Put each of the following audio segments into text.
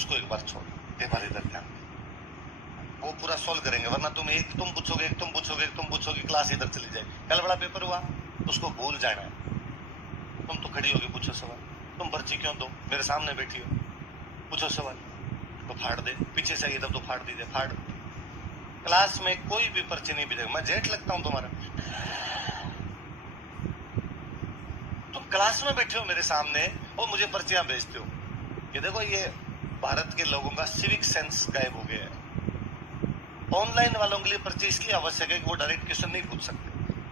उसको एक बार छोड़, एक बार इधर ध्यान, वो पूरा सोल्व करेंगे, वरना तुम पूछोगे, क्लास इधर चली जाएगी। कल बड़ा पेपर हुआ, उसको भूल जाना है। तुम तो खड़ी होगी, पूछो सवाल, तुम पर्ची क्यों दो, मेरे सामने बैठी हो, पूछो सवाल, तो फाड़ दे, पीछे से तब तो फाड़ दीजिए, फाड़। क्लास में कोई भी पर्ची नहीं भेजेगा, मैं जेठ लगता हूं तुम्हारा। तुम क्लास में बैठे हो मेरे सामने और मुझे पर्चियां भेजते हो। ये देखो, ये भारत के लोगों का सिविक सेंस गायब हो गया है। ऑनलाइन वालों के लिए पर्ची इसलिए आवश्यक है कि वो डायरेक्ट क्वेश्चन नहीं पूछ सकते।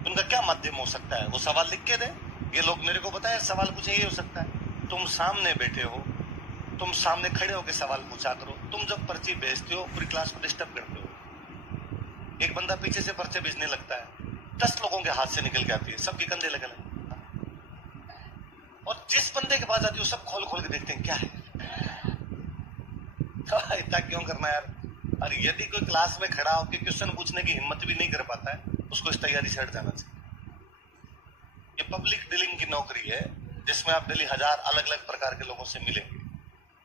उनका क्या माध्यम हो सकता है, वो सवाल लिख के दे, ये लोग मेरे को बताए सवाल पूछे, ये हो सकता है। तुम सामने बैठे हो, तुम सामने खड़े होकर सवाल पूछा करो। तुम जब पर्ची भेजते हो पूरी क्लास को डिस्टर्ब करते हो। एक बंदा पीछे से पर्चे भेजने लगता है, 10 लोगों के हाथ से निकल के आती है, सबके कंधे लगे, और जिस बंदे के पास आती है वो सब खोल खोल के देखते हैं क्या है। इतना क्यों करना यार। और यदि कोई क्लास में खड़ा होकर क्वेश्चन पूछने की हिम्मत भी नहीं कर पाता है, उसको इस तैयारी से हट जाना चाहिए। ये पब्लिक डीलिंग की नौकरी है, जिसमें आप डेली 1000 अलग अलग प्रकार के लोगों से मिलेंगे,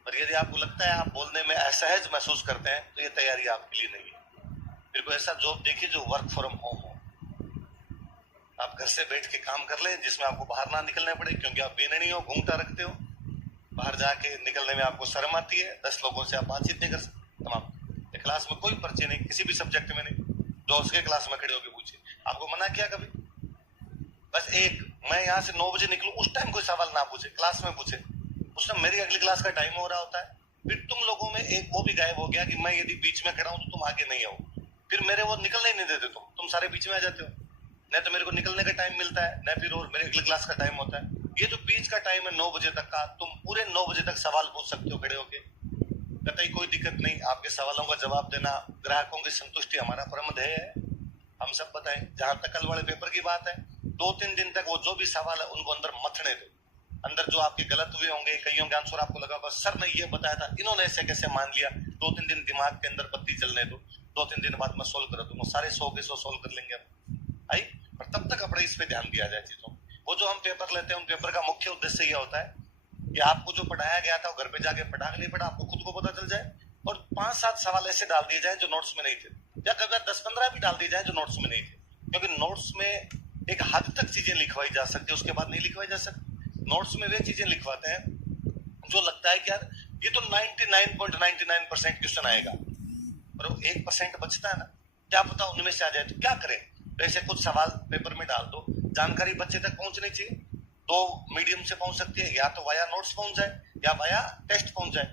और यदि आपको लगता है आप बोलने में असहज महसूस करते हैं, तो ये तैयारी आपके लिए नहीं है। फिर कोई ऐसा जॉब देखिए जो वर्क फ्रॉम होम हो, आप घर से बैठ के काम कर लें, जिसमें आपको बाहर ना निकलना पड़े, क्योंकि आप बेननी हो, घूंघटा रखते हो, बाहर जाके निकलने में आपको शर्म आती है, 10 लोगों से आप बातचीत नहीं कर सकते। तमाम क्लास में कोई पर्ची नहीं, किसी भी सब्जेक्ट में नहीं, जो उसके क्लास में खड़े होकर पूछे। आपको मना किया कभी? बस एक, मैं यहाँ से 9 बजे निकलूं, उस टाइम कोई सवाल ना पूछे, क्लास में पूछे, उस टाइम मेरी अगली क्लास का टाइम हो रहा होता है। फिर तुम लोगों में एक वो भी गायब हो गया कि मैं यदि बीच में खड़ा हूं तो तुम आगे नहीं आओ, फिर मेरे वो निकलने ही नहीं देते, तुम सारे बीच में आ जाते हो। नहीं तो मेरे को निकलने का टाइम मिलता है, न फिर और मेरे अगली क्लास का टाइम होता है। ये जो बीच का टाइम है 9 बजे तक का, तुम पूरे 9 बजे तक सवाल पूछ सकते हो खड़े होके, कतई कोई दिक्कत नहीं। आपके सवालों का जवाब देना, ग्राहकों की संतुष्टि हमारा परम ध्येय है, हम सब बताएं। जहां तक कल वाले पेपर की बात है, 2-3 दिन तक वो जो भी सवाल है उनको अंदर मथने दो। अंदर जो आपके गलत हुए होंगे, कईयों के आंसर आपको लगा होगा सर ने ये बताया था, इन्होंने ऐसे कैसे मान लिया, 2-3 दिन दिमाग के अंदर बत्ती चलने दो, 2-3 दिन बाद मैं सोल्व कर दूंगा, सारे 100 के 100 सोल्व कर लेंगे आई। पर तब तक अपने इस पे ध्यान दिया जाए चीजों। वो जो हम पेपर लेते हैं, उन पेपर का मुख्य उद्देश्य यह होता है कि आपको जो पढ़ाया गया था वो घर पे जाके पढ़ा नहीं पढ़ा, आपको खुद को पता चल जाए, और 5-7 सवाल ऐसे डाल दिए जाए जो नोट्स में नहीं थे, या कभी 10-15 भी डाल दिए जाए जो नोट्स में नहीं थे, क्योंकि नोट्स में एक हद तक चीजें लिखवाई जा सकती है, उसके बाद नहीं लिखवाई जा सकती। नोट्स में वे चीजें लिखवाते हैं जो लगता है कि यार ये तो 99.99% क्वेश्चन आएगा, पर वो 1% बचता है ना, क्या पता उनमें से आ जाए, तो क्या करें। तो ऐसे कुछ सवाल पेपर में डाल दो, जानकारी बच्चे तक पहुंचनी चाहिए। 2 मीडियम से पहुंच सकती है, या तो वाया नोट्स पहुंच जाए या वाया टेस्ट पहुंच जाए।